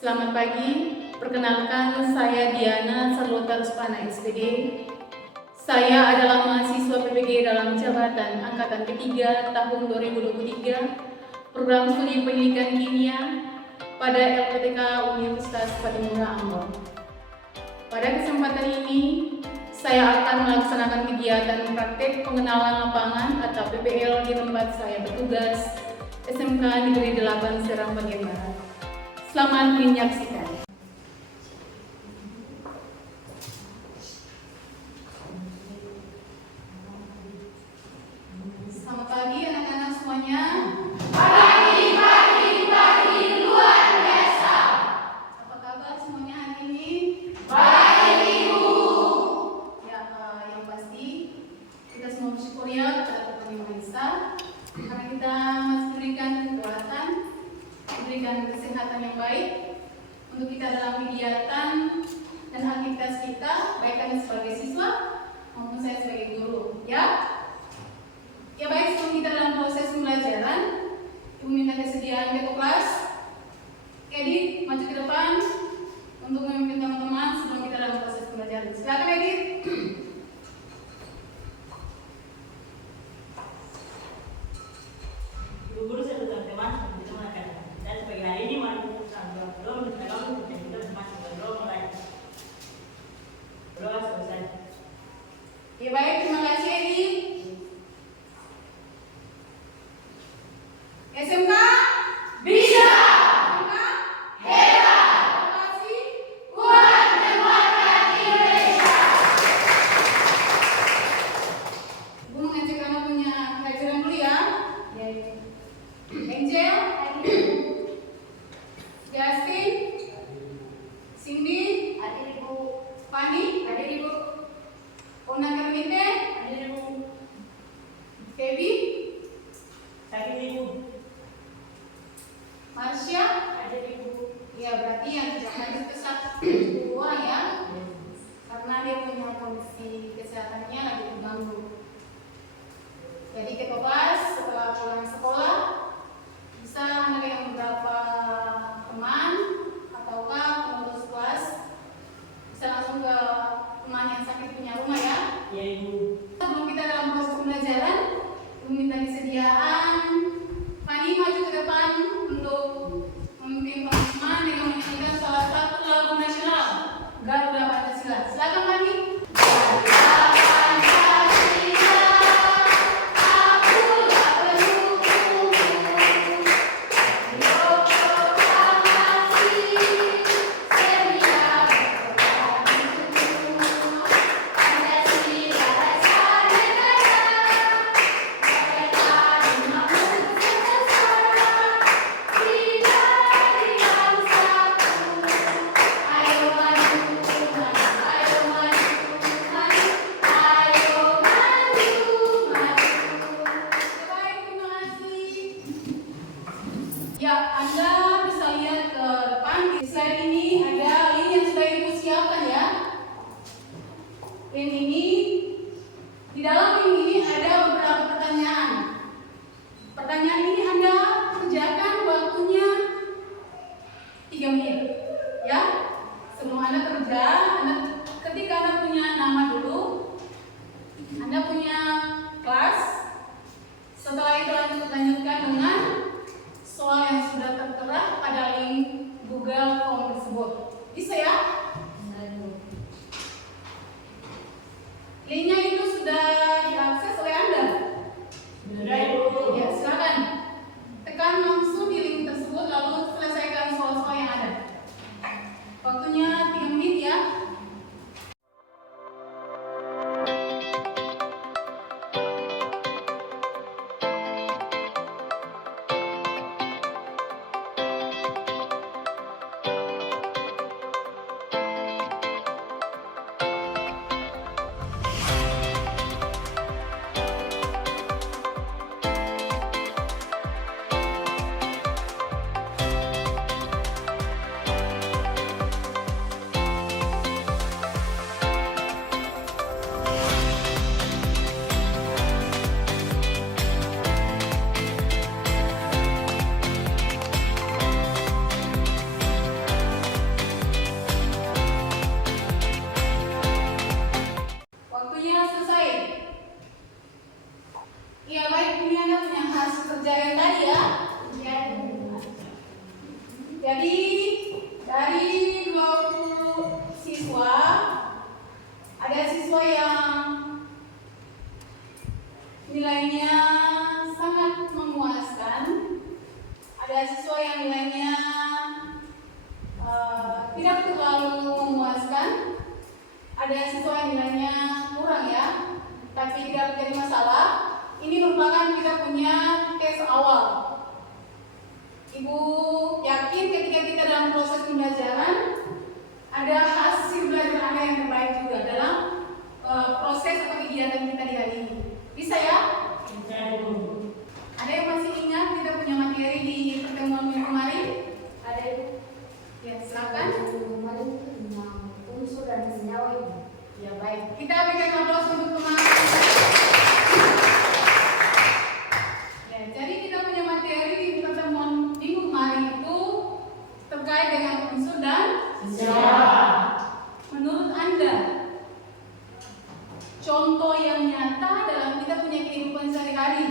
Selamat pagi, perkenalkan saya Diana Sarlota Ruspana SPD. Saya adalah mahasiswa PPG dalam jabatan Angkatan ketiga tahun 2023, program studi pendidikan kimia pada LPTK Universitas Patimura Ambon. Pada kesempatan ini, saya akan melaksanakan kegiatan praktek pengenalan lapangan atau PPL di tempat saya bertugas, SMK Negeri 8 Serang bagian Barat. Selamat menyaksikan. Selamat pagi anak-anak semuanya. Pagi luar biasa. Apa kabar semuanya hari ini? Baik Ibu. Ya, yang pasti kita semua bersyukur ya kepada Tuhan Yang Maha Esa karena kita masih diberikan kekuatan, diberikan kesehatan yang baik untuk kita dalam kegiatan dan aktivitas kita, baik kami sebagai siswa maupun saya sebagai guru. Ya baik, sebelum kita dalam proses pembelajaran, Ibu minta kesediaan ketua kelas Edit maju ke depan untuk memimpin teman-teman sebelum kita dalam proses pembelajaran. Silakan Edit. Ibu guru serta teman-teman kita akan dan pagi hari ini mari kita sambil berdoa kita masih berdoa mulai berdoa selesai. Ya baik, terima kasih Edit. SMK Bisa. SMK Hebat. Lokasi Kuat menguatkan Indonesia. Ibu mengecek anak punya kehadiran dulu ya. Ya. Angel, Justin, Cindy, Hadir Ibu. Fanny, Hadir Ibu. Ona Kermite, Hadir Ibu, Feby, sakit Ibu, Marsha. hadir Ibu. Ya berarti yang tidak hadir ke satu orang ya, karena dia punya kondisi kesehatannya lagi terganggu. Jadi ketua kelas setelah pulang sekolah bisa anak yang beberapa teman ataukah pengurus kelas bisa langsung ke teman yang sakit punya rumah ya. Ya Ibu. Sebelum kita dalam proses pembelajaran, Ibu minta kesediaan Fanny maju ke depan untuk memimpin teman-teman dengan menyanyikan salah satu lagu nasional Garuda Pancasila. Silakan Fanny. Baik, terima kasih. Ya, Anda bisa lihat ke depan. Di slide ini ada link yang sudah Ibu siapkan ya. Link ini, di dalam link ini ada beberapa pertanyaan. Pertanyaan ini Anda kerjakan waktunya 3 menit. Ya, sebelum Anda kerja, ketika Anda punya nama dulu, Anda punya kelas. Setelah itu lanjutkan dengan soal yang sudah tertera pada link Google Form tersebut. Bisa ya? Linknya itu sudah diakses oleh Anda. Sudah Ibu. Ya, silakan tekan langsung di link tersebut lalu selesaikan soal-soal yang ada. Waktunya 3 menit ya. Jadi dari 20 siswa ada siswa yang nilainya sangat memuaskan, ada siswa yang nilainya tidak terlalu memuaskan, ada siswa yang nilainya kurang ya, tapi tidak menjadi masalah. Ini merupakan kita punya tes awal. Ibu yakin ketika kita dalam proses pembelajaran ada hasil belajar Anda yang terbaik juga dalam proses atau kegiatan kita di hari ini. Bisa ya? Bisa, Ibu. Ada yang masih ingat kita punya materi di pertemuan minggu kemarin? Ada Ibu. Ya, silakan. Kemarin tentang unsur dan senyawa Ibu. Ya, baik. Kita berikan aplaus untuk kemarin. Ya, jadi kita punya materi di pertemuan minggu kemarin itu terkait dengan unsur dan Senyawa. menurut Anda, contoh yang nyata dalam kita punya kehidupan sehari-hari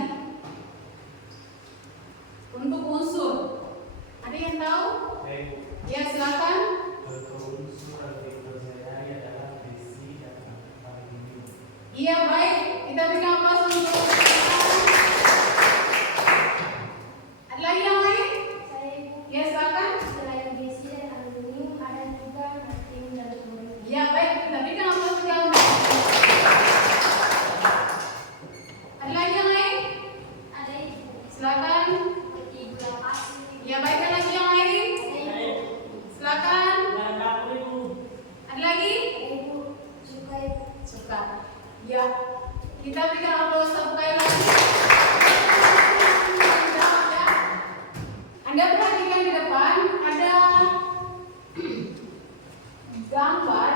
untuk unsur, ada yang tahu? Ya, silakan. Iya, baik. Kita berikan aplaus untuk. Ada lagi yang lain? Saya Ibu. Ya, silakan. Selain besi dan aluminium ada juga natrium dan klorida. Ya, baik. Kita berikan aplaus untuk yang ada lagi yang lain? Ada Ibu. Silakan. Gula pasir. Ya, baik. Ada lagi yang lain? Ada Ibu. Silakan. Bahan dapur, Ibu. Ada lagi? Ada Ibu. Suka Ibu. Suka. Ya, kita berikan aplaus satu kali lagi. Ya. Anda perhatikan di depan ada gambar.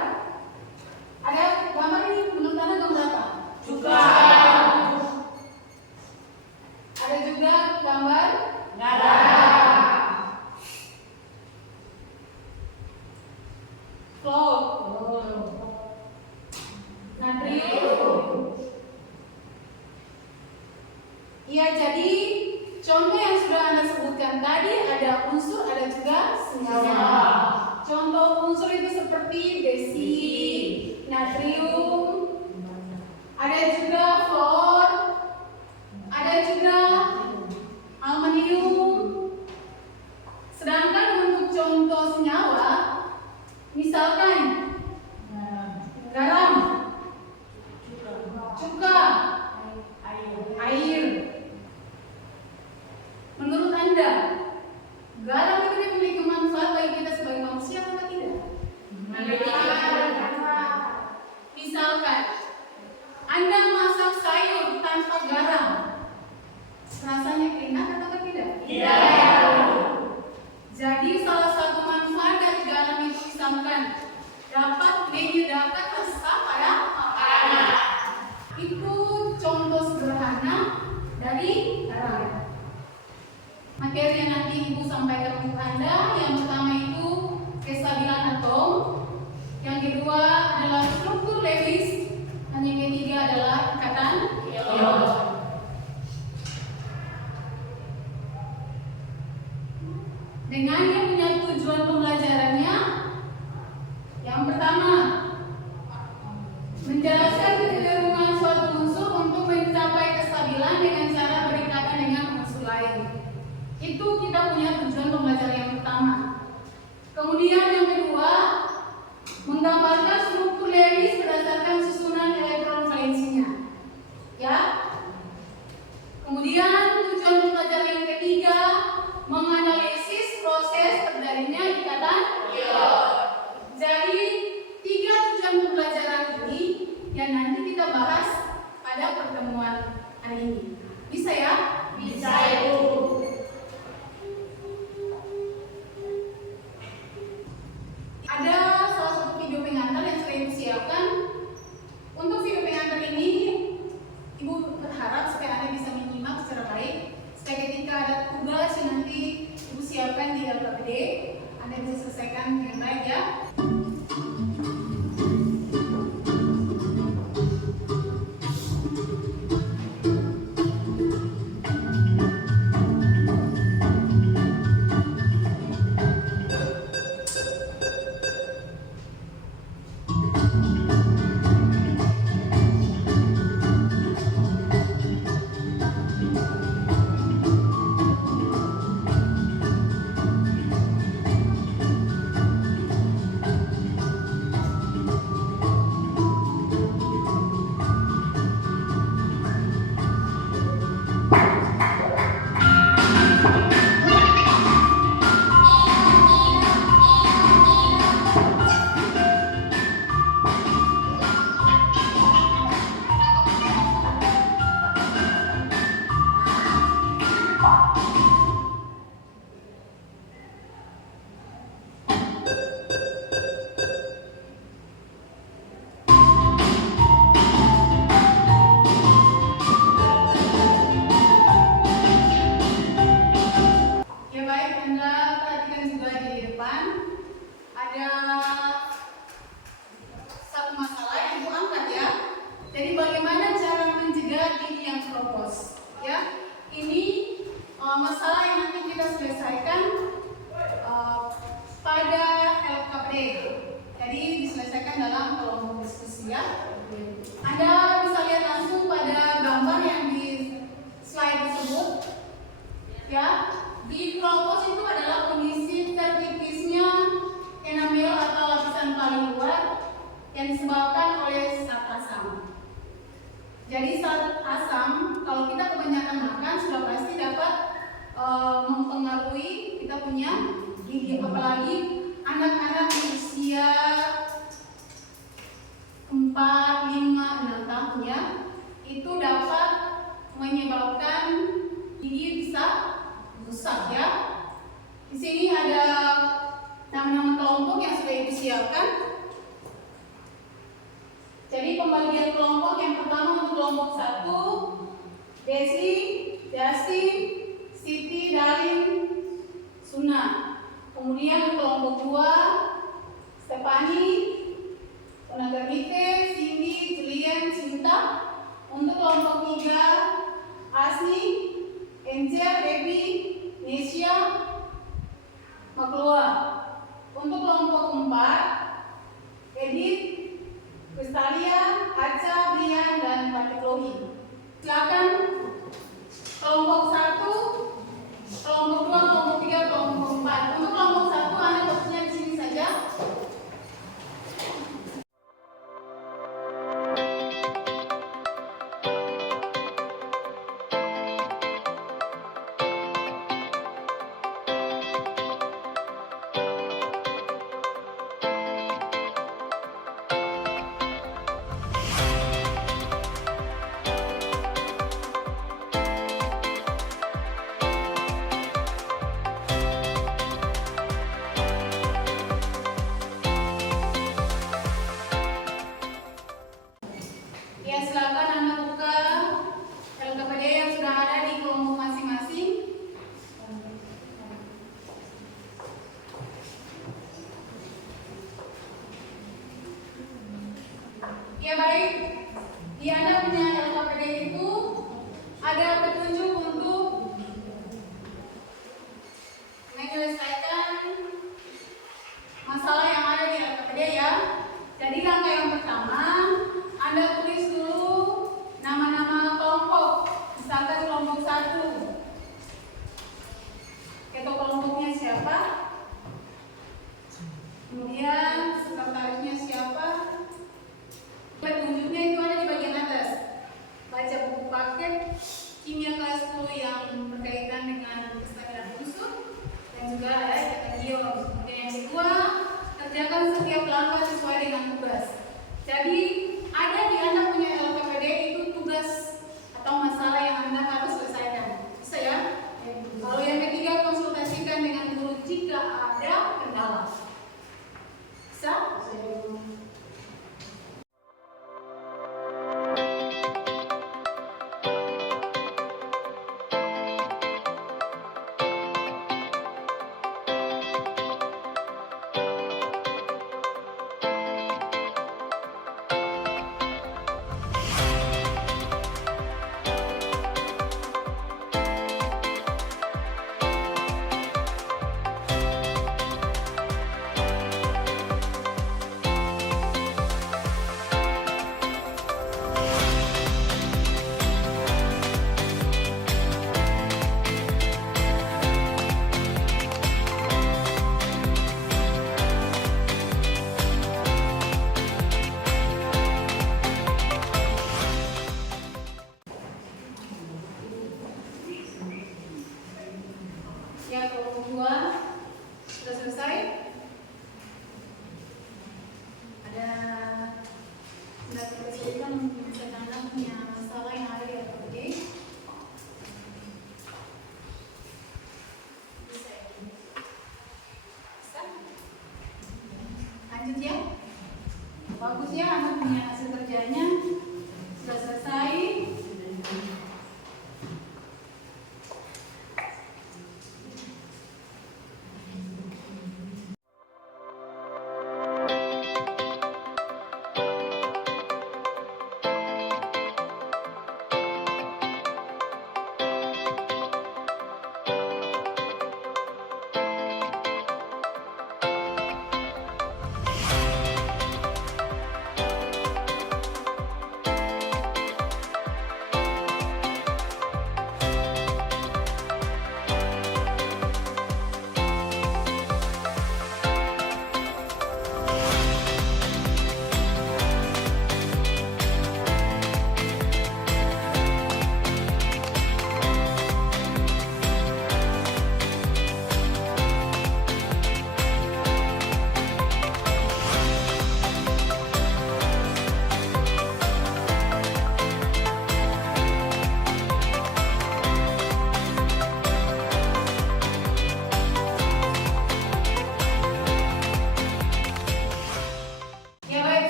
Ada gambar ini menurut Anda gambar apa? Juga. Ada juga gambar Garam. klor, natrium. Iya, jadi contoh yang sudah Anda sebutkan tadi ada unsur, ada juga senyawa. Contoh unsur itu seperti besi, natrium, ada juga fluor, ada juga aluminium. Sedangkan untuk contoh senyawa, misalkan garam, cuka, air. Menurut Anda, garam itu memiliki manfaat bagi kita sebagai manusia atau tidak? Misalkan Anda masak sayur tanpa garam, rasanya enak atau tidak? Jadi salah satu manfaat dari garam itu misalkan dapat menyedapkan rasa pada makanan. Itu contoh sederhana dari garam. Materi yang nanti Ibu sampaikan untuk Anda, yang pertama itu kestabilan atom, yang kedua adalah struktur Lewis, dan yang ketiga adalah ikatan ion. Dengan yang punya tujuan pembelajarannya, yang pertama menjelaskan kecenderungan suatu unsur untuk mencapai kestabilan dengan cara berikatan dengan unsur lain. Itu kita punya tujuan pembelajaran yang pertama. Kemudian yang kedua, menggambarkan struktur Lewis berdasarkan susunan elektron valensinya. Ya. Kemudian tujuan pembelajaran yang ketiga, menganalisis proses terjadinya ikatan ion. Jadi 3 tujuan pembelajaran ini yang nanti kita bahas pada pertemuan hari ini. Bisa ya? Bisa, Ibu. Ada salah satu video pengantar yang sudah Ibu siapkan. Untuk video pengantar ini, Ibu berharap supaya Anda bisa menyimak secara baik. Supaya ketika ada tugas yang nanti Ibu siapkan di LKPD, Anda bisa selesaikan dengan baik ya. depan ada satu masalah yang Ibu angkat ya. Jadi bagaimana cara mencegah gigi yang keropos? Ya, ini masalah yang nanti kita selesaikan pada LKPD. Jadi diselesaikan dalam kelompok diskusi ya. Anda bisa lihat langsung pada gambar yang di slide tersebut. Ya, gigi keropos itu adalah kondisi tertipisnya enamel atau lapisan paling luar yang disebabkan oleh zat asam. Jadi zat asam kalau kita kebanyakan makan sudah pasti dapat mempengaruhi kita punya gigi, apalagi anak-anak usia 4, 5, 6 tahun ya, itu dapat menyebabkan gigi bisa rusak ya. Di sini ada nama-nama kelompok yang sudah Ibu siapkan. Jadi pembagian kelompok yang pertama untuk kelompok 1, Desi, Dasi, Siti, Dalin, Suna. Kemudian kelompok 2, Stefani, Tenaga Mike, Cindy, Julian, Cinta. Untuk kelompok 3, Asni, Angel, Debbie, Nesya, Maklua. Untuk kelompok 4, Edith, Kristalia, Aca, Brian, dan Patiklohi. Silakan kelompok 1, kelompok 2, kelompok 3, kelompok 4. Untuk kelompok 1 Anda posisinya di sini saja. Ya, silakan Anda buka LKPD yang sudah ada di kelompok masing-masing. Ya baik, di Anda punya LKPD itu ada petunjuk untuk menyelesaikan masalah yang ada di LKPD ya. Jadi langkah yang pertama, Anda tulis dulu nama-nama kelompok. Misalkan kelompok 1, ketua kelompoknya siapa, kemudian sekretarisnya siapa. Petunjuknya itu ada di bagian atas. Baca buku paket kimia kelas 10 yang berkaitan dengan kestabilan unsur, dan juga ada ikatan ion. Kemudian yang kedua, kerjakan setiap langkah sesuai dengan tugas. Jadi ada di Anda punya LKPD itu tugas atau masalah yang Anda harus selesaikan. Bisa ya? Kalau yang ketiga, konsultasikan dengan guru jika ada kendala. Bisa? Ya, kelompok 2 sudah selesai. Ada kesulitan menyelesaikan Anda punya masalah yang ada di LKPD. Bisa? Lanjut ya. Bagus ya, Anda punya hasil kerjanya sudah selesai.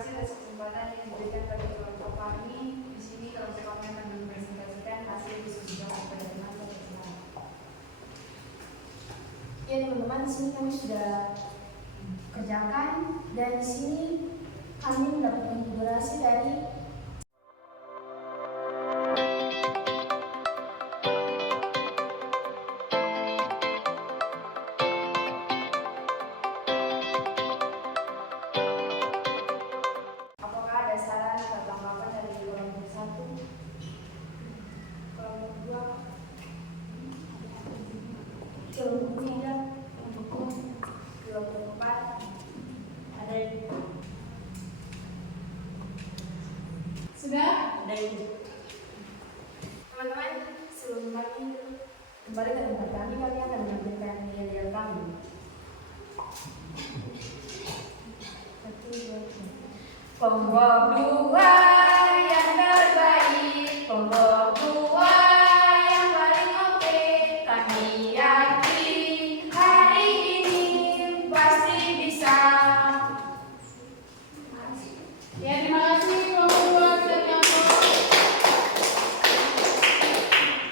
kasih atas kesempatan yang diberikan pada kelompok kami. Di sini kelompok kami akan mempresentasikan hasil diskusi kepada teman-teman. Ya teman-teman, di sini kami sudah kerjakan dan di sini kami mendapat konfigurasi dari apakah ada saran atau tanggapan dari kelompok 1, kelompok 2, kelompok 3, kelompok 4? Ada yang Sudah? ada yang Teman-teman, sebelum kami kembali ke tempat kami akan menampilkan nilai kami. 1, 2, 3. Kelompok 2 yang terbaik, kelompok 2 yang paling oke. Kami yakin hari ini pasti bisa. Ya, terima kasih kelompok 2 sudah diambil.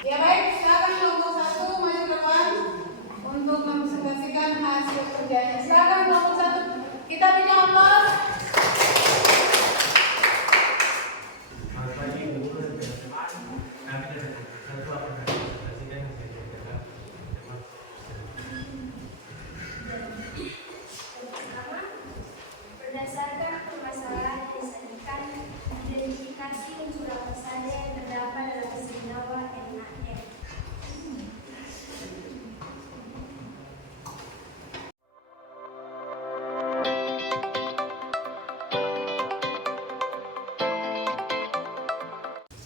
Ya baik, silakan kelompok 1 maju ke depan untuk mempresentasikan hasil kerjanya. Silakan kelompok 1. Kita beri aplaus. Selamat pagi Ibu Guru dan teman-teman. Kami dari kelompok 1 akan mempresentasikan hasil kerja teman-teman. Pertama, berdasarkan permasalahan yang disajikan, identifikasi unsur apa saja yang terdapat dalam senyawa NaF.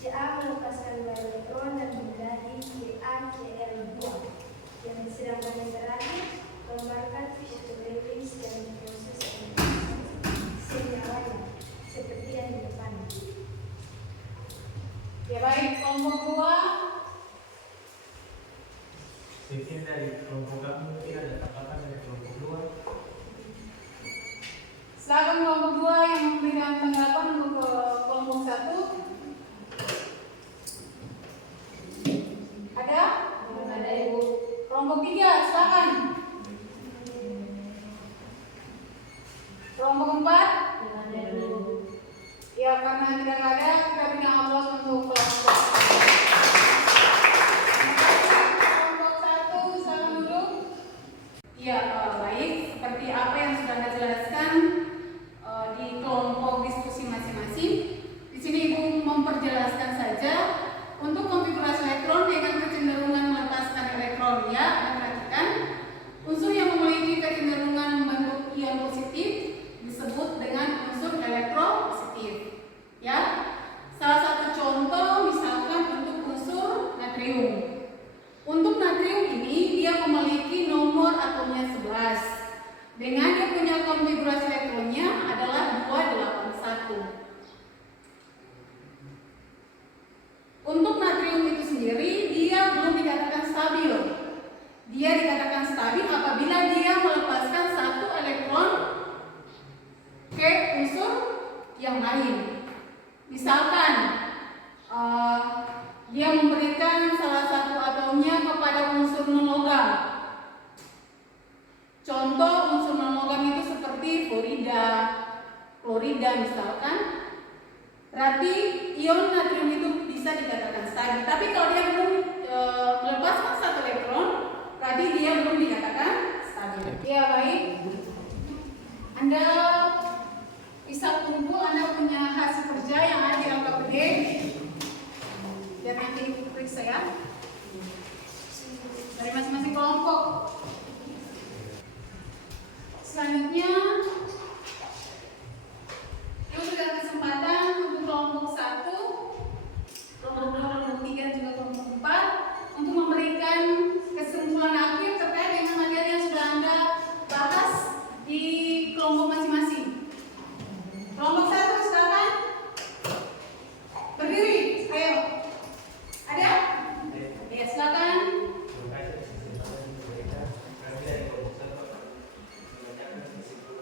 Ca melepaskan 2 elektron dan menjadi CaCl2. Yang sedangkan yang terakhir mengembangkan physicochemical dan proses senyawanya seperti yang di depan. Ya baik, kelompok 2. Sekian dari kelompok kami, mungkin ada tanggapan dari kelompok 2. Silakan kelompok 2 yang memberikan tanggapan untuk kelompok 1. Ada? Ada Ibu. Kelompok 3, silakan. Kelompok 4. Ya, karena tidak ada, kita beri aplaus untuk kelompok. Kelompok 1, silakan duduk. Ya, baik. Seperti apa yang sudah Anda jelaskan di kelompok diskusi masing-masing. Di sini Ibu memperjelaskan saja untuk konfigurasi elektron dengan kecenderungan melepaskan elektron. Ya, Anda perhatikan unsur yang memiliki kecenderungan membentuk ion positif disebut dengan unsur elektropositif. Ya, salah satu contoh misalkan untuk unsur natrium. Untuk natrium ini dia memiliki nomor atomnya 11. Dengan dia punya konfigurasi elektronnya adalah 281. Untuk natrium itu sendiri dia belum dikatakan stabil. Dia dikatakan stabil apabila dia melepaskan 1 elektron ke unsur yang lain. Misalkan dia memberikan salah satu atomnya kepada unsur non-logam. Contoh unsur non-logam itu seperti fluorida, klorida misalkan. Berarti ion natrium itu bisa dikatakan stabil. Tapi kalau dia belum melepaskan 1 elektron, berarti dia belum dikatakan stabil. Ya baik. Anda bisa tunggu Anda punya hasil kerja yang ada di angka PD. Biar nanti periksa ya. Dari masing-masing kelompok. Selanjutnya Ibu sudah kesempatan untuk kelompok 1, kelompok 2, kelompok 3, dan juga kelompok 4 untuk memberikan kesimpulan akhir terkait dengan materi yang sudah Anda bahas di kelompok masing-masing. Kelompok 1 silakan berdiri, ayo. Ada? Ya, silakan. Terima kasih atas kesempatan yang diberikan. Kami dari kelompok 1 akan membacakan kesimpulan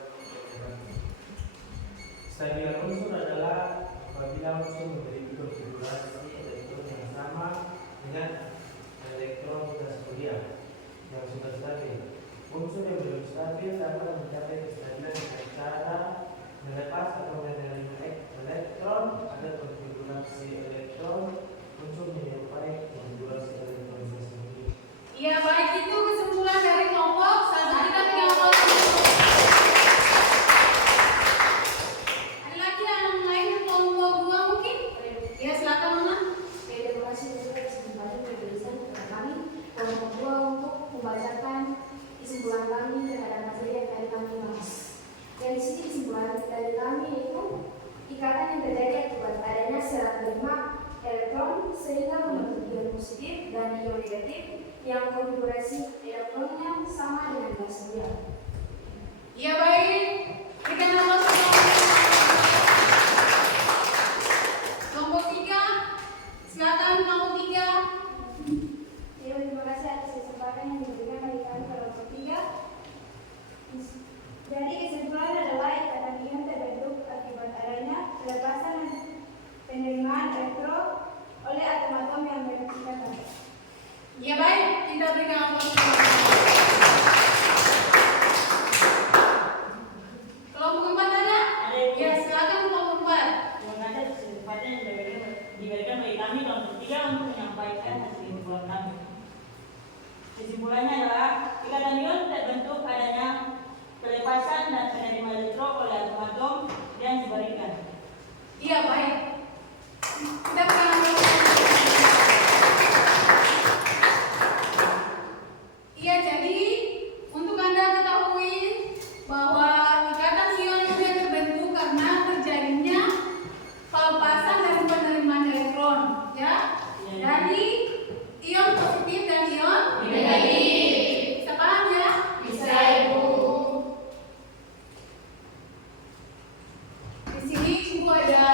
unsur yang belum stabil dapat mencapai kestabilan dengan cara melepas atau menerima elektron pada konfigurasi elektron untuk menyerupai konfigurasi elektron tersendiri. Iya, baik, itu kesimpulan dari kelompok. Saat ini kita tinggal ada lagi yang lain kelompok 2 mungkin? Ya, silakan Mama. Terima kasih untuk kesempatan penjelasan kepada kami kelompok 2 untuk membacakan kesimpulan kami terhadap materi yang tadi kami bahas. Dan di sini kesimpulan dari kami yaitu ikatan yang terjadi akibat adanya serat bermak elektron sehingga membentuk ion positif dan ion negatif yang konfigurasi elektronnya sama dengan gas dia. Iya, baik. Kita nomor kelompok 3. Silakan kelompok 3. Ya, terima kasih atas kesempatan yang diberikan bagi kami kelompok 3. Jadi kesimpulan adalah ikatan ion terbentuk akibat adanya pelepasan dan penerimaan elektron oleh atom-atom yang berikatan. Iya, baik. Kita berikan aplaus. Kelompok 4 ada? Ya, silakan kelompok 4. Terima kasih atas kesempatan yang diberikan bagi kami kelompok 3 untuk menyampaikan hasil kesimpulan kami. Kesimpulannya adalah ikatan ion terbentuk adanya pelepasan dan penerimaan elektron oleh atom-atom dan sebaliknya. Iya, baik. Kita berikan aplaus. Iya, jadi untuk Anda ketahui bahwa ikatan ion itu terbentuk karena terjadinya pelepasan dan penerimaan elektron, ya, dari ion positif dan ion negatif. Bisa paham ya? Bisa, Ibu. Di sini Ibu ada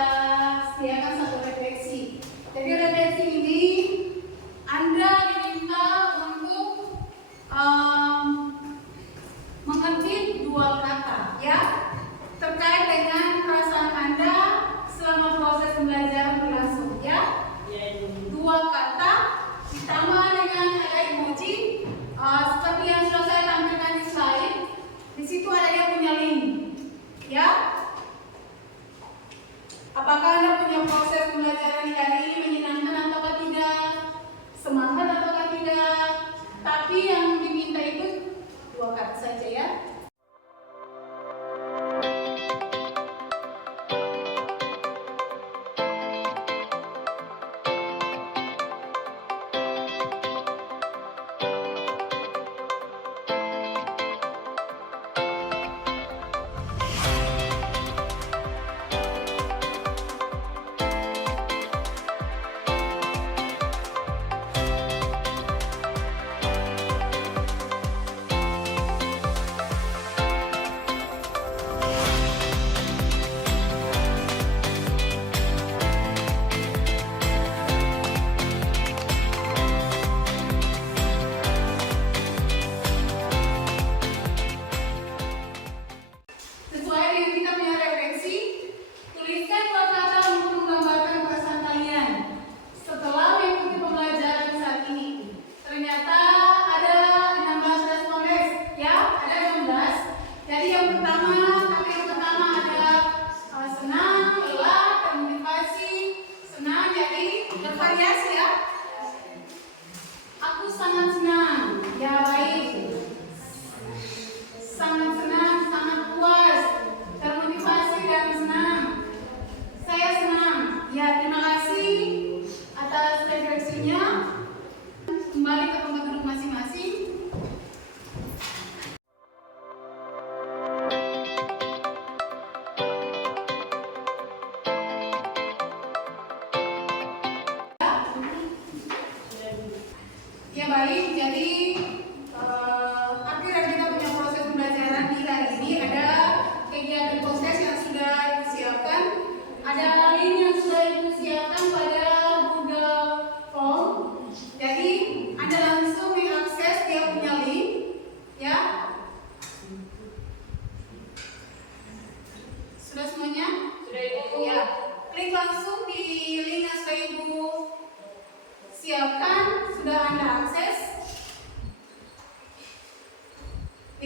sediakan satu refleksi. Jadi refleksi ini Anda diminta untuk mengerti 2 kata, ya, terkait dengan perasaan Anda selama proses pembelajaran berlangsung, ya. 2 kata ditambah dengan ada emoji seperti yang sudah saya tampilkan di slide. Di situ ada yang punya link, ya. Apakah Anda punya proses pembelajaran di hari ini menyenangkan atau tidak, semangat atau tidak? Tapi yang diminta itu 2 kata saja, ya.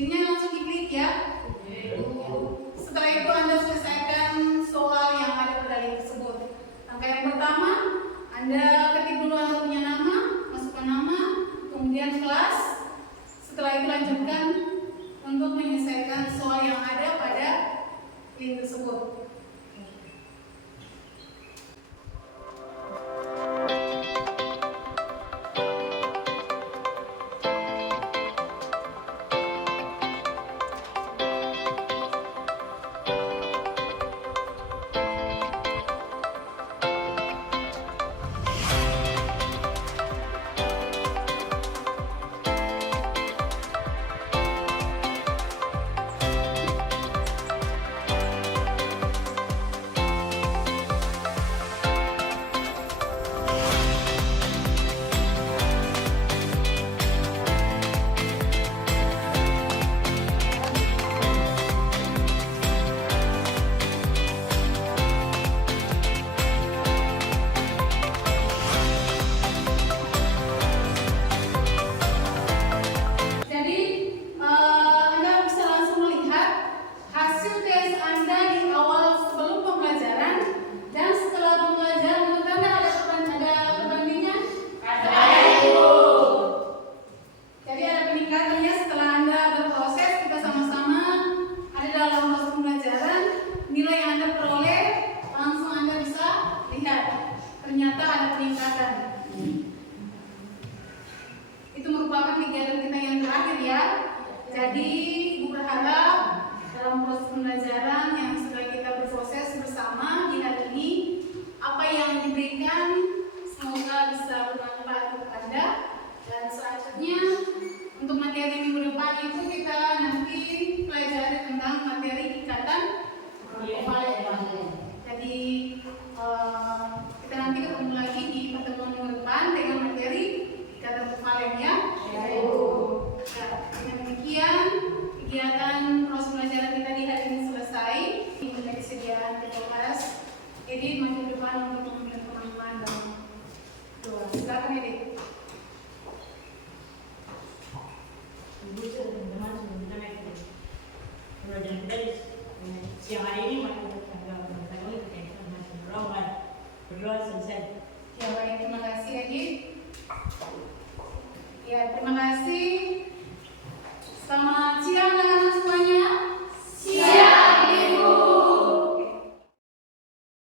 Linknya langsung diklik ya. Setelah itu Anda selesaikan soal yang ada pada link tersebut. Langkah yang pertama, Anda ketik dulu Anda punya nama, masukkan nama, kemudian kelas. Setelah itu lanjutkan untuk menyelesaikan soal yang ada pada link tersebut. Anda bisa langsung melihat hasil tes Anda di awal sebelum pembelajaran dan setelah pembelajaran. Menurut Anda ada perbandingan? Ada. Jadi ada peningkatannya setelah Anda berproses, kita sama-sama ada dalam proses pembelajaran. Nilai yang Anda peroleh langsung Anda bisa lihat. Ternyata ada peningkatan. Itu merupakan kegiatan kita yang terakhir ya. Jadi Ibu berharap dalam proses pembelajaran yang sudah kita berproses bersama di hari ini, apa yang diberikan semoga bisa bermanfaat untuk Anda. Dan selanjutnya untuk materi minggu depan itu kita nanti pelajari tentang materi ikatan kovalen. Jadi kita nanti ketemu lagi di pertemuan minggu depan dengan materi ikatan kovalen ya. Dengan demikian kegiatan proses pembelajaran kita di hari ini selesai. Ini menjadi kesediaan kelas. Edit maju depan untuk memberikan teman-teman dan doa. Silakan Edit. Ibu teman-teman sebelumnya pelajaran kita siang hari ini masih ada mengetahui terkait masih berdoa selesai. Ya baik, terima kasih Edit. Ya terima kasih. Selamat